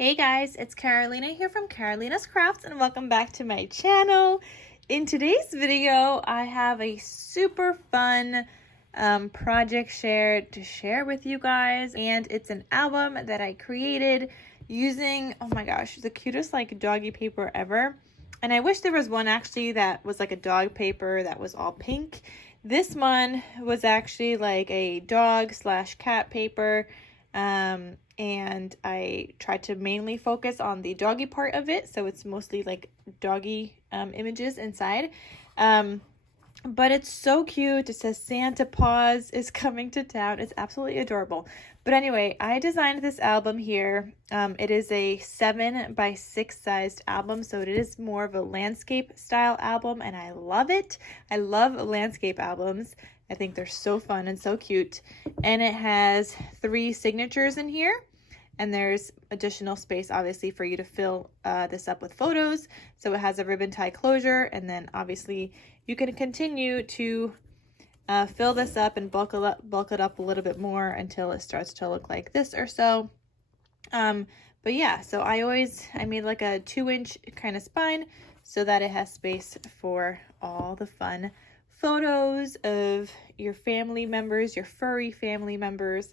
Hey guys, it's Carolina here from KarolinasKrafts and welcome back to my channel. In today's video, I have a super fun project to share with you guys, and it's an album that I created using, oh my gosh, the cutest like doggy paper ever. And I wish there was one actually that was like a dog paper that was all pink. This one was actually like a dog / cat paper. And I tried to mainly focus on the doggy part of it, so it's mostly like doggy images inside. But it's so cute. It says Santa Paws is coming to town. It's absolutely adorable. But anyway, I designed this album here. It is a 7x6 sized album, so it is more of a landscape style album, and I love it. I love landscape albums. I think they're so fun and so cute. And it has 3 signatures in here. And there's additional space, obviously, for you to fill this up with photos. So it has a ribbon tie closure. And then, obviously, you can continue to fill this up and bulk it up a little bit more until it starts to look like this or so. But yeah, so I made like a 2-inch kind of spine so that it has space for all the fun photos of your family members, your furry family members,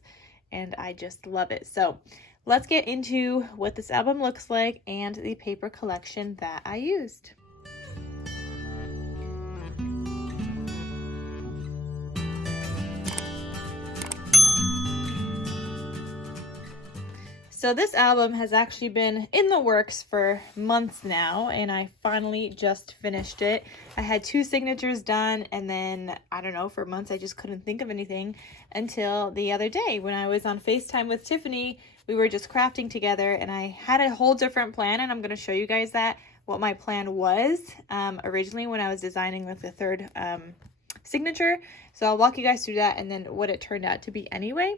and I just love it. So let's get into what this album looks like and the paper collection that I used. So this album has actually been in the works for months now, and I finally just finished it. I had 2 signatures done, and then, I don't know, for months I just couldn't think of anything until the other day when I was on FaceTime with Tiffany. We were just crafting together, and I had a whole different plan, and I'm going to show you guys what my plan was originally when I was designing with the 3rd signature. So I'll walk you guys through that and then what it turned out to be anyway.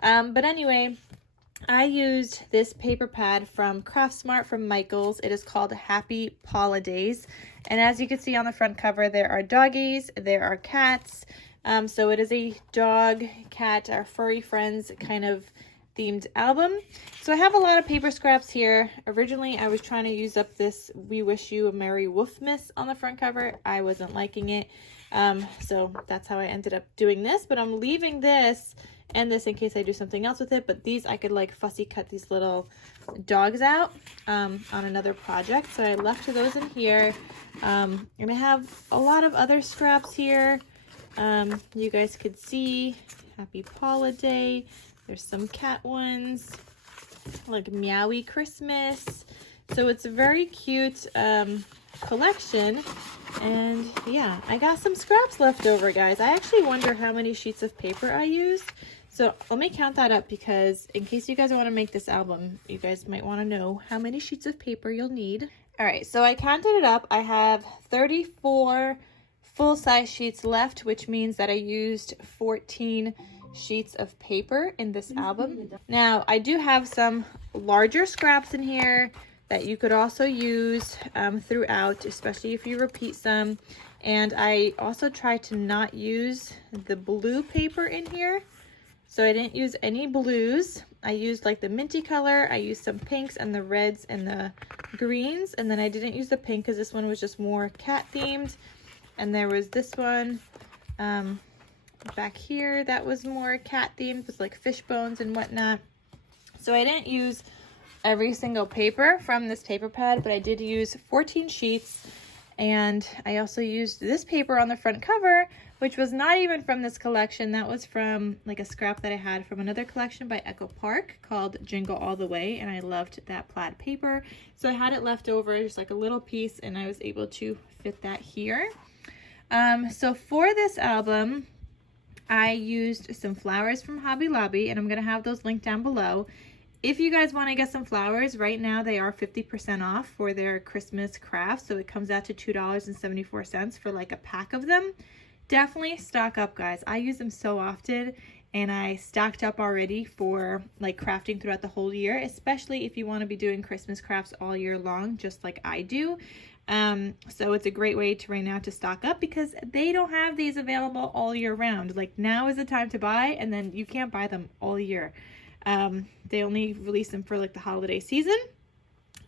But anyway, I used this paper pad from Craftsmart from Michaels. It is called Happy Pawlidays. And as you can see on the front cover, there are doggies, there are cats. So it is a dog, cat, our furry friends kind of themed album. So I have a lot of paper scraps here. Originally, I was trying to use up this We Wish You a Merry Woofmas on the front cover. I wasn't liking it. So that's how I ended up doing this. But I'm leaving this and this in case I do something else with it, but these I could like fussy cut these little dogs out on another project, so I left those in here. And I have a lot of other scraps here. You guys could see Happy Pawliday. There's some cat ones like Meowie Christmas, so it's a very cute collection. And yeah, I got some scraps left over, guys. I actually wonder how many sheets of paper I used. So let me count that up, because in case you guys want to make this album, you guys might want to know how many sheets of paper you'll need. All right, so I counted it up. I have 34 full-size sheets left, which means that I used 14 sheets of paper in this album. Now, I do have some larger scraps in here that you could also use throughout, especially if you repeat some. And I also try to not use the blue paper in here. So I didn't use any blues. I used like the minty color. I used some pinks and the reds and the greens. And then I didn't use the pink because this one was just more cat themed. And there was this one back here that was more cat themed with like fish bones and whatnot. So I didn't use every single paper from this paper pad, but I did use 14 sheets. And I also used this paper on the front cover, which was not even from this collection. That was from like a scrap that I had from another collection by Echo Park called Jingle All the Way, and I loved that plaid paper. So I had it left over, just like a little piece, and I was able to fit that here. So for this album, I used some flowers from Hobby Lobby, and I'm going to have those linked down below. If you guys want to get some flowers, right now they are 50% off for their Christmas crafts. So it comes out to $2.74 for like a pack of them. Definitely stock up, guys. I use them so often, and I stocked up already for like crafting throughout the whole year, especially if you want to be doing Christmas crafts all year long, just like I do. So it's a great way to right now to stock up, because they don't have these available all year round. Like now is the time to buy, and then you can't buy them all year. They only release them for like the holiday season.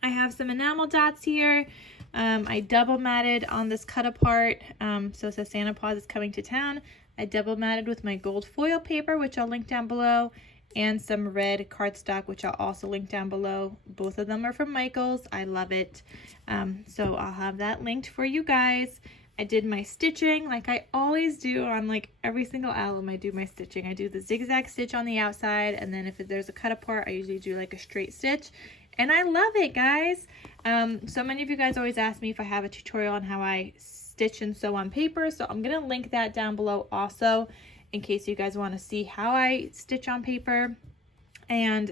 I have some enamel dots here. I double matted on this cut apart. So it says Santa Paws is coming to town. I double matted with my gold foil paper, which I'll link down below, and some red cardstock, which I'll also link down below. Both of them are from Michaels. I love it. So I'll have that linked for you guys. I did my stitching like I always do on like every single album. I do my stitching. I do the zigzag stitch on the outside, and then if there's a cut apart, I usually do like a straight stitch. And I love it, guys. So many of you guys always ask me if I have a tutorial on how I stitch and sew on paper. So I'm going to link that down below also in case you guys want to see how I stitch on paper. And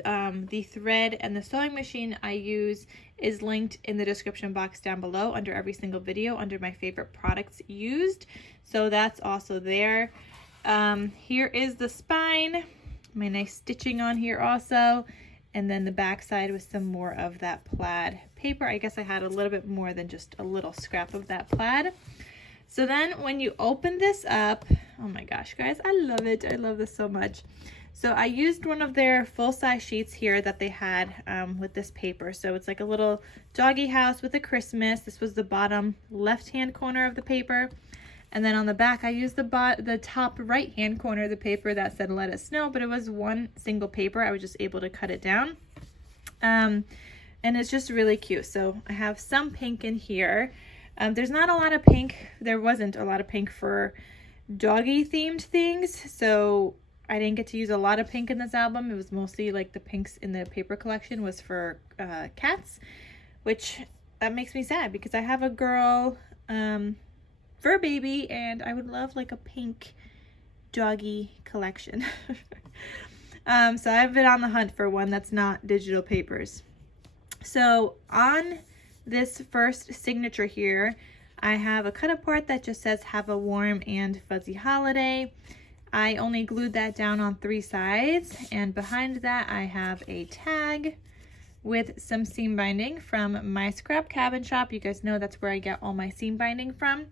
the thread and the sewing machine I use is linked in the description box down below under every single video under my favorite products used. So that's also there. Here is the spine, my nice stitching on here also. And then the back side with some more of that plaid paper. I guess I had a little bit more than just a little scrap of that plaid. So then when you open this up, oh my gosh, guys, I love it. I love this so much. So I used one of their full-size sheets here that they had with this paper. So it's like a little doggy house with a Christmas. This was the bottom left-hand corner of the paper. And then on the back, I used the top right-hand corner of the paper that said "Let It Snow," but it was one single paper. I was just able to cut it down. And it's just really cute. So I have some pink in here. There's not a lot of pink. There wasn't a lot of pink for doggy-themed things. So I didn't get to use a lot of pink in this album. It was mostly like the pinks in the paper collection was for cats, which that makes me sad because I have a girl fur baby and I would love like a pink doggy collection. So I've been on the hunt for one that's not digital papers. So on this first signature here, I have a cut apart that just says "Have a warm and fuzzy holiday." I only glued that down on 3 sides, and behind that I have a tag with some seam binding from my Scrap Cabin shop. You guys know that's where I get all my seam binding from.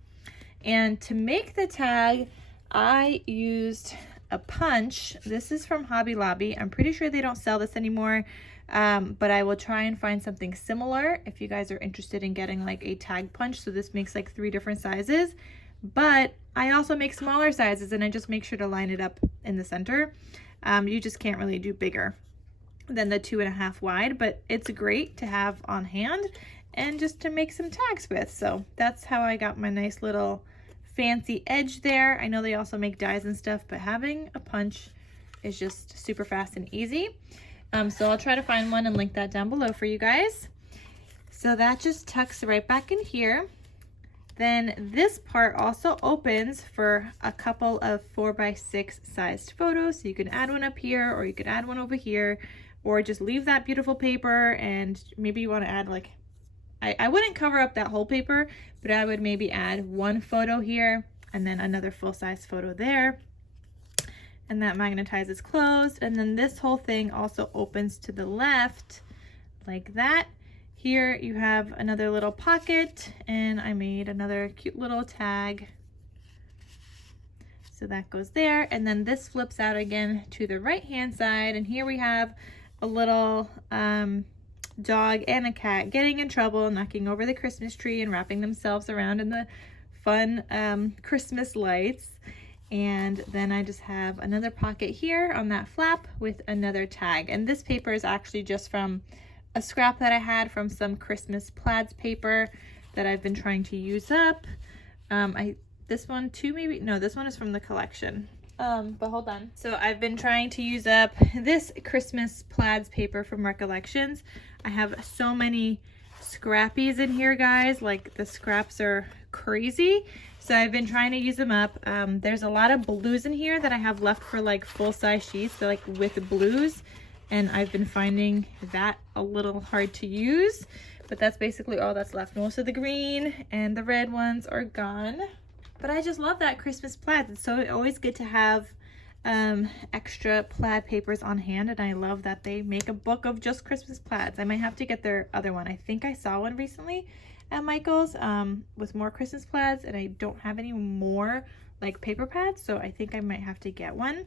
And to make the tag, I used a punch. This is from Hobby Lobby. I'm pretty sure they don't sell this anymore, but I will try and find something similar if you guys are interested in getting like a tag punch. So this makes like 3 different sizes, but I also make smaller sizes, and I just make sure to line it up in the center. You just can't really do bigger than the 2.5 wide, but it's great to have on hand and just to make some tags with. So that's how I got my nice little fancy edge there. I know they also make dies and stuff, but having a punch is just super fast and easy. So I'll try to find one and link that down below for you guys. So that just tucks right back in here. Then this part also opens for a couple of 4x6 sized photos. So you can add one up here, or you could add one over here, or just leave that beautiful paper, and maybe you want to add like, I wouldn't cover up that whole paper, but I would maybe add one photo here and then another full-size photo there. And that magnetizes closed. And then this whole thing also opens to the left like that. Here you have another little pocket, and I made another cute little tag. So that goes there. And then this flips out again to the right-hand side. And here we have a little dog and a cat getting in trouble, knocking over the Christmas tree and wrapping themselves around in the fun Christmas lights. And then I just have another pocket here on that flap with another tag. And this paper is actually just from a scrap that I had from some Christmas plaids paper that I've been trying to use up. This one too, maybe, no, this one is from the collection. But hold on. So I've been trying to use up this Christmas plaids paper from Recollections. I have so many scrappies in here, guys. Like, the scraps are crazy. So I've been trying to use them up. There's a lot of blues in here that I have left for like full-size sheets, so like with the blues. And I've been finding that a little hard to use, but that's basically all that's left. Most of the green and the red ones are gone. But I just love that Christmas plaid. It's so always good to have extra plaid papers on hand, and I love that they make a book of just Christmas plaids. I might have to get their other one. I think I saw one recently at Michael's with more Christmas plaids, and I don't have any more like paper pads, so I think I might have to get one.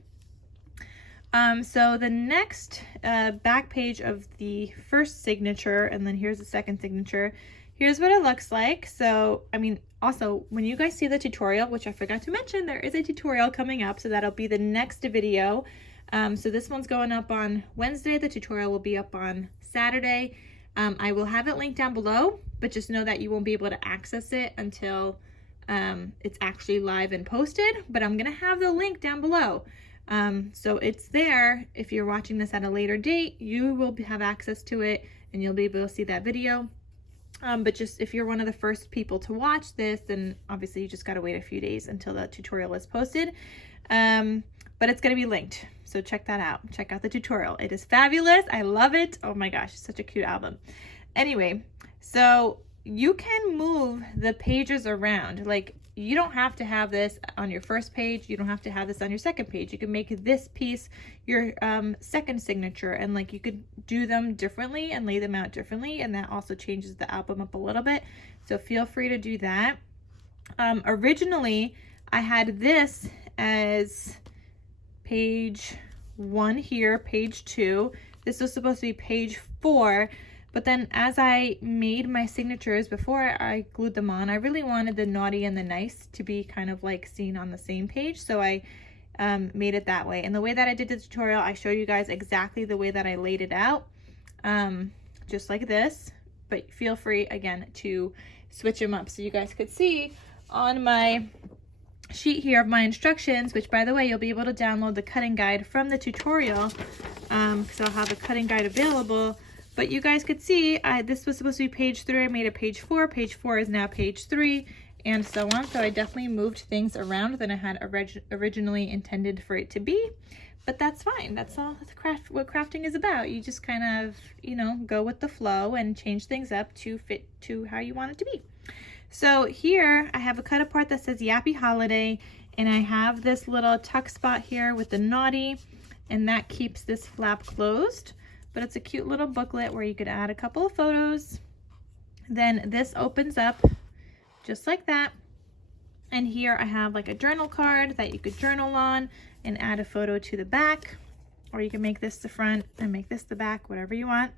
So the next back page of the first signature, and then here's the second signature. Here's what it looks like. So, I mean, also, when you guys see the tutorial, which I forgot to mention, there is a tutorial coming up, so that'll be the next video. So this one's going up on Wednesday. The tutorial will be up on Saturday. I will have it linked down below, but just know that you won't be able to access it until it's actually live and posted, but I'm gonna have the link down below. So it's there. If you're watching this at a later date, you will have access to it and you'll be able to see that video. But just if you're one of the first people to watch this, then obviously you just got to wait a few days until the tutorial is posted. But it's going to be linked. So check that out. Check out the tutorial. It is fabulous. I love it. Oh my gosh, it's such a cute album. Anyway, so you can move the pages around. Like, you don't have to have this on your first page. You don't have to have this on your second page. You can make this piece your second signature, and like you could do them differently and lay them out differently, and that also changes the album up a little bit. So feel free to do that. Originally, I had this as page 1 here, page 2. This was supposed to be page 4. But then as I made my signatures before I glued them on, I really wanted the naughty and the nice to be kind of like seen on the same page. So I made it that way. And the way that I did the tutorial, I show you guys exactly the way that I laid it out, just like this. But feel free, again, to switch them up so you guys could see on my sheet here of my instructions, which, by the way, you'll be able to download the cutting guide from the tutorial, because I'll have a cutting guide available. But you guys could see this was supposed to be page 3. I made it page 4. Page 4 is now page 3, and so on. So I definitely moved things around than I had originally intended for it to be. But that's fine. That's all what crafting is about. You just kind of, you know, go with the flow and change things up to fit to how you want it to be. So here I have a cut apart that says Yappy Holiday, and I have this little tuck spot here with the naughty, and that keeps this flap closed. But it's a cute little booklet where you could add a couple of photos. Then this opens up just like that. And here I have like a journal card that you could journal on and add a photo to the back. Or you can make this the front and make this the back, whatever you want.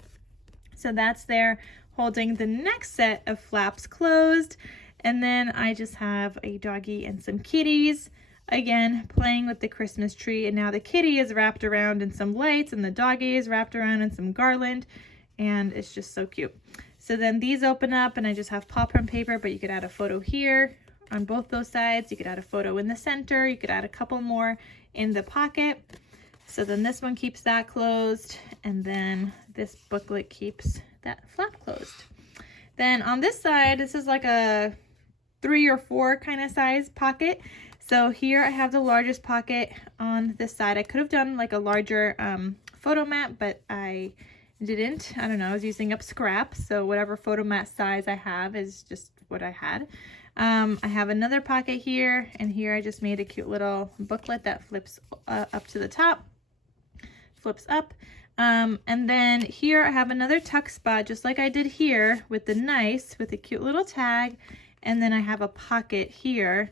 So that's there holding the next set of flaps closed. And then I just have a doggy and some kitties. Again, playing with the Christmas tree, and now the kitty is wrapped around in some lights and the doggy is wrapped around in some garland, and it's just so cute. So then these open up, and I just have paw print paper, but you could add a photo here on both those sides. You could add a photo in the center. You could add a couple more in the pocket. So then this one keeps that closed, and then this booklet keeps that flap closed. Then on this side, this is like a 3 or 4 kind of size pocket. So here I have the largest pocket on this side. I could have done like a larger photo mat, but I didn't. I don't know, I was using up scraps. So whatever photo mat size I have is just what I had. I have another pocket here, and here I just made a cute little booklet that flips up to the top, flips up. And then here I have another tuck spot, just like I did here with the nice, with a cute little tag. And then I have a pocket here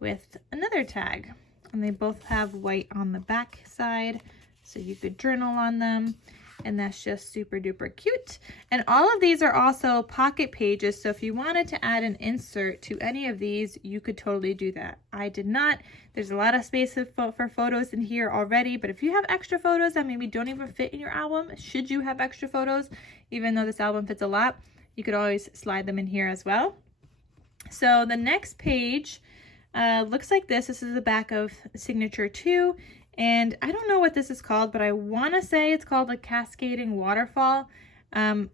with another tag, and they both have white on the back side, so you could journal on them, and that's just super duper cute. And all of these are also pocket pages, so if you wanted to add an insert to any of these, you could totally do that. I did not. There's a lot of space for photos in here already, but if you have extra photos that maybe don't even fit in your album, should you have extra photos, even though this album fits a lot, you could always slide them in here as well. So the next page looks like this. This is the back of signature 2, and I don't know what this is called, but I want to say it's called a Cascading waterfall.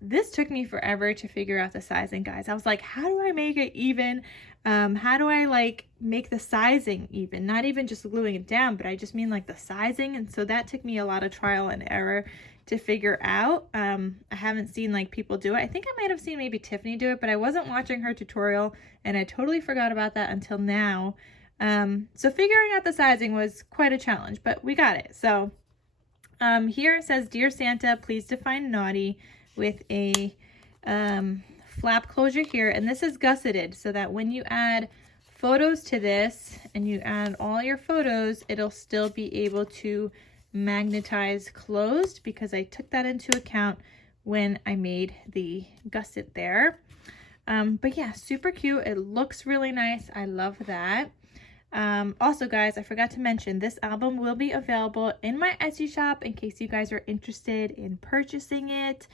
This took me forever to figure out the sizing, guys. I was like, how do I make it even? How do I like make the sizing even? Not even just gluing it down, but I just mean like the sizing. And so that took me a lot of trial and error to figure out. I haven't seen like people do it. I think I might have seen maybe Tiffany do it, but I wasn't watching her tutorial, and I totally forgot about that until now. So figuring out the sizing was quite a challenge, but we got it. So here it says, Dear Santa, please define naughty, with a flap closure here, and this is gusseted so that when you add photos to this and you add all your photos, it'll still be able to magnetized closed because I took that into account when I made the gusset there. But yeah, super cute. It looks really nice. I love that. Also guys, I forgot to mention this album will be available in my Etsy shop in case you guys are interested in purchasing it.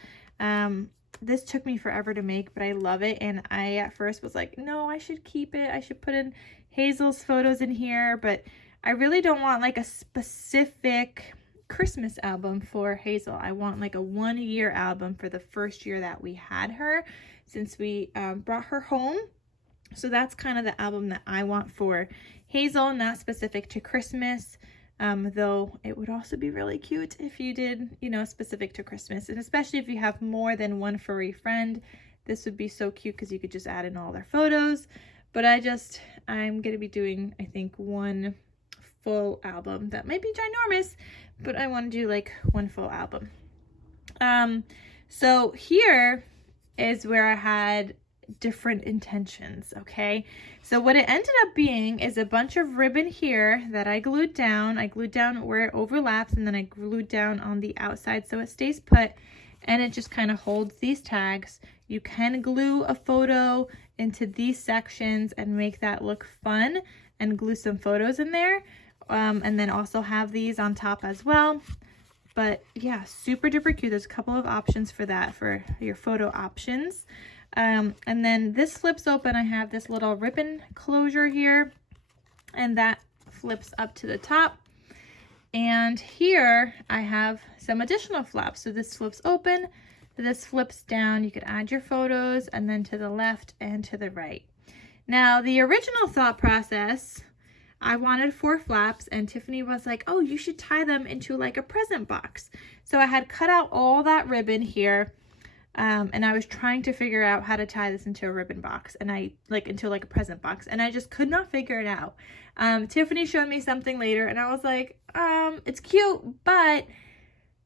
This took me forever to make, but I love it. And I at first was like, no, I should keep it. I should put in Hazel's photos in here, but I really don't want like a specific Christmas album for Hazel. I want like a 1-year album for the first year that we had her, since we brought her home. So that's kind of the album that I want for Hazel, not specific to Christmas. Though it would also be really cute if you did, you know, specific to Christmas. And especially if you have more than one furry friend, this would be so cute because you could just add in all their photos. But I'm going to be doing, I think, one full album. That might be ginormous, but I want to do like one full album. So here is where I had different intentions. Okay, so what it ended up being is a bunch of ribbon here that I glued down where it overlaps, and then I glued down on the outside so it stays put, and it just kind of holds these tags. You can glue a photo into these sections and make that look fun and glue some photos in there, and then also have these on top as well. But yeah, super duper cute. There's a couple of options for that, for your photo options. And then this flips open. I have this little ribbon closure here, and that flips up to the top. And here I have some additional flaps. So this flips open, this flips down. You could add your photos, and then to the left and to the right. Now, the original thought process, I wanted 4 flaps, and Tiffany was like, oh, you should tie them into like a present box. So I had cut out all that ribbon here. And I was trying to figure out how to tie this into a ribbon box, and into like a present box, and I just could not figure it out. Tiffany showed me something later, and I was like, it's cute, but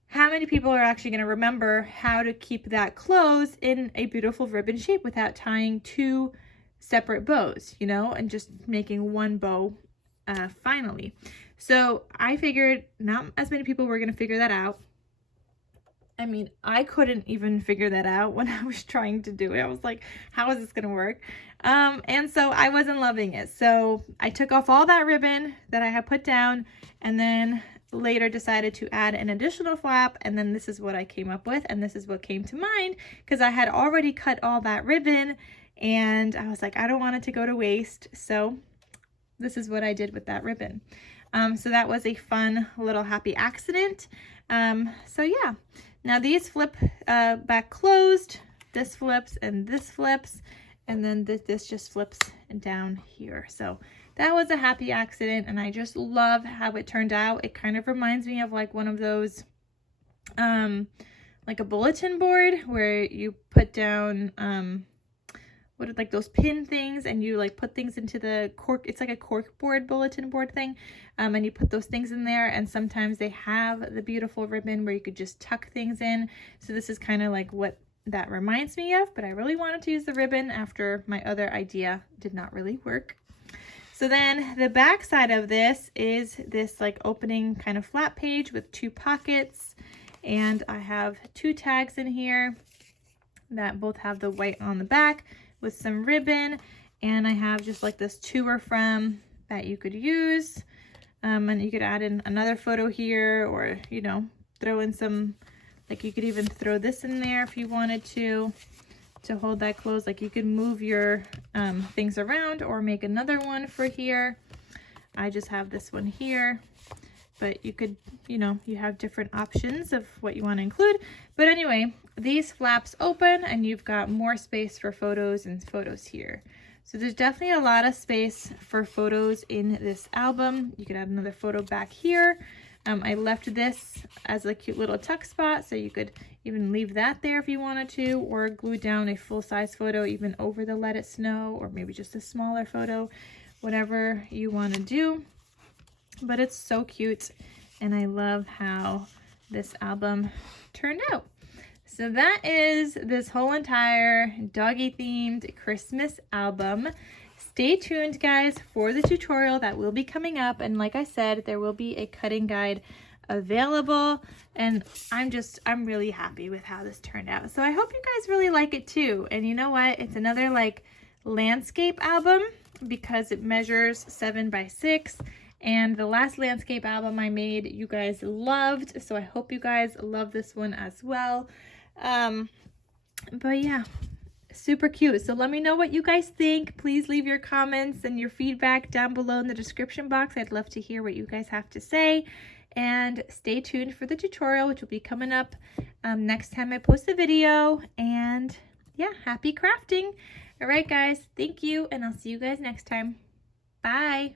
how many people are actually going to remember how to keep that closed in a beautiful ribbon shape without tying 2 separate bows, you know, and just making one bow finally. So I figured not as many people were going to figure that out. I mean, I couldn't even figure that out when I was trying to do it. I was like, how is this going to work? And so I wasn't loving it. So I took off all that ribbon that I had put down, and then later decided to add an additional flap. And then this is what I came up with. And this is what came to mind because I had already cut all that ribbon, and I was like, I don't want it to go to waste. So this is what I did with that ribbon. So that was a fun little happy accident. So yeah. Now these flip back closed, this flips and this flips, and then this just flips down here. So that was a happy accident, and I just love how it turned out. It kind of reminds me of like one of those, like a bulletin board where you put down, what are like those pin things, and you like put things into the cork. It's like a cork board, bulletin board thing. And you put those things in there, and sometimes they have the beautiful ribbon where you could just tuck things in. So this is kind of like what that reminds me of, but I really wanted to use the ribbon after my other idea did not really work. So then the back side of this is this like opening kind of flat page with 2 pockets, and I have 2 tags in here that both have the white on the back with some ribbon, and I have just like this to or from that you could use. And you could add in another photo here, or, you know, throw in some, like you could even throw this in there if you wanted to hold that closed. Like you could move your things around or make another one for here. I just have this one here, but you could, you know, you have different options of what you want to include. But anyway, these flaps open, and you've got more space for photos and photos here. So there's definitely a lot of space for photos in this album. You could add another photo back here. I left this as a cute little tuck spot, so you could even leave that there if you wanted to, or glue down a full-size photo even over the Let It Snow, or maybe just a smaller photo, whatever you want to do. But it's so cute, and I love how this album turned out. So that is this whole entire doggy themed Christmas album. Stay tuned, guys, for the tutorial that will be coming up. And like I said, there will be a cutting guide available, and I'm really happy with how this turned out. So I hope you guys really like it too. And you know what? It's another like landscape album because it measures 7 by 6. And the last landscape album I made, you guys loved. So I hope you guys love this one as well. But yeah, super cute. So let me know what you guys think. Please leave your comments and your feedback down below in the description box. I'd love to hear what you guys have to say. And stay tuned for the tutorial, which will be coming up next time I post a video. And yeah, happy crafting. All right, guys, thank you, and I'll see you guys next time. Bye.